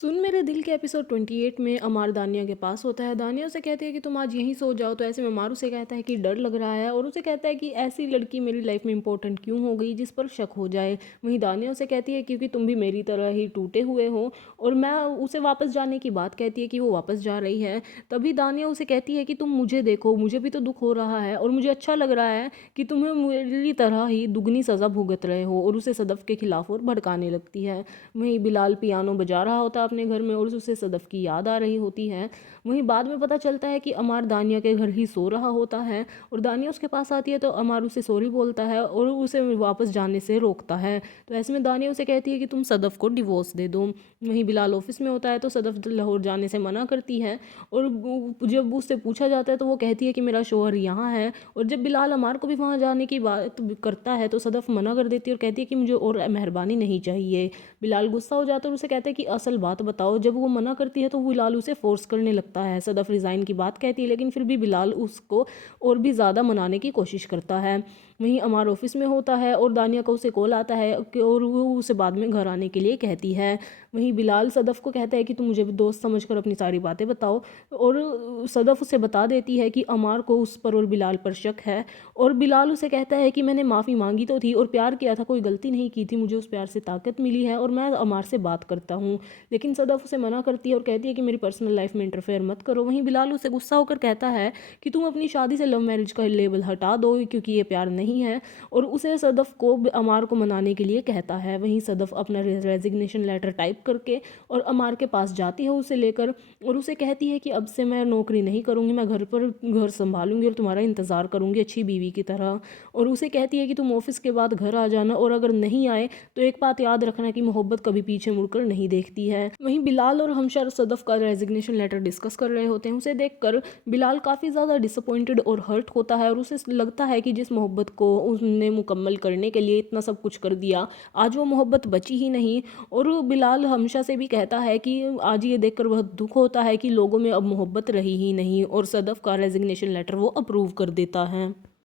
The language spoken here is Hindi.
सुन मेरे दिल के एपिसोड 28 में अमार दानिया के पास होता है। दानिया उसे कहती है कि तुम आज यहीं सो जाओ। तो ऐसे में अमार उसे कहता है कि डर लग रहा है और उसे कहता है कि ऐसी लड़की मेरी लाइफ में इंपॉर्टेंट क्यों हो गई जिस पर शक हो जाए। वहीं दानिया उसे कहती है क्योंकि तुम भी मेरी तरह ही टूटे हुए हो। और मैं उसे वापस जाने की बात कहती है कि वो वापस जा रही है। तभी दानिया उसे कहती है कि तुम मुझे देखो, मुझे भी तो दुख हो रहा है और मुझे अच्छा लग रहा है कि तुम्हें मेरी तरह ही दुगनी सज़ा भुगत रहे हो। और उसे सदफ के खिलाफ और भड़काने लगती है। वहीं बिलाल पियानो बजा रहा होता है अपने घर में और उसे सदफ की याद आ रही होती है। वहीं बाद में पता चलता है कि अमार दानिया के घर ही सो रहा होता है और दानिया उसके पास आती है तो अमार उसे सॉरी बोलता है और उसे वापस जाने से रोकता है। तो ऐसे में दानिया उसे कहती है कि तुम सदफ को डिवोर्स दे दो। वहीं बिलाल ऑफिस में होता है तो सदफ लाहौर जाने से मना करती है। और जब उससे पूछा जाता है तो वो कहती है कि मेरा शौहर यहाँ है। और जब बिलाल अमार को भी वहाँ जाने की बात करता है तो सदफ मना कर देती है और कहती है कि मुझे और मेहरबानी नहीं चाहिए। बिलाल गुस्सा हो जाता है और उसे कहता है कि असल बात बताओ। जब वो मना करती है तो बिलाल उसे फोर्स करने लगता है। सदफ रिज़ाइन की बात कहती है लेकिन फिर भी बिलाल उसको और भी ज़्यादा मनाने की कोशिश करता है। वहीं अमार ऑफिस में होता है और दानिया का उसे कॉल आता है और वो उसे बाद में घर आने के लिए कहती है। वहीं बिलाल सदफ को कहता है कि तुम मुझे दोस्त समझकर अपनी सारी बातें बताओ। और सदफ उसे बता देती है कि अमार को उस पर और बिलाल पर शक है। और बिलाल उसे कहता है कि मैंने माफ़ी मांगी तो थी और प्यार किया था, कोई गलती नहीं की थी, मुझे उस प्यार से ताकत मिली है और मैं अमार से बात करता हूँ। लेकिन सदफ उसे मना करती है और कहती है कि मेरी पर्सनल लाइफ में इंटरफेयर मत करो। वहीं बिलाल उसे गुस्सा होकर कहता है कि तुम अपनी शादी से लव मैरिज का लेबल हटा दो क्योंकि ये प्यार नहीं है। और उसे सदफ को अमार को मनाने के लिए कहता है। वहीं सदफ अपना रेजिग्नेशन लेटर टाइप करके और अमार के पास जाती है उसे लेकर और उसे कहती है कि अब से मैं नौकरी नहीं करूँगी, मैं घर संभालूंगी और तुम्हारा इंतज़ार करूँगी अच्छी बीवी की तरह। और उसे कहती है कि तुम ऑफिस के बाद घर आ जाना और अगर नहीं आए तो एक बात याद रखना कि मोहब्बत कभी पीछे मुड़कर नहीं देखती है। वहीं बिलाल और हमशा सदफ का रेजिग्नेशन लेटर डिस्कस कर रहे होते हैं। उसे देखकर बिलाल काफ़ी ज़्यादा डिसअपॉइंटेड और हर्ट होता है और उसे लगता है कि जिस मोहब्बत को उसने मुकम्मल करने के लिए इतना सब कुछ कर दिया, आज वो मोहब्बत बची ही नहीं। और बिलाल हमशा से भी कहता है कि आज ये देखकर बहुत दुख होता है कि लोगों में अब मोहब्बत रही ही नहीं और सदफ का रेजिग्नेशन लेटर वो अप्रूव कर देता है।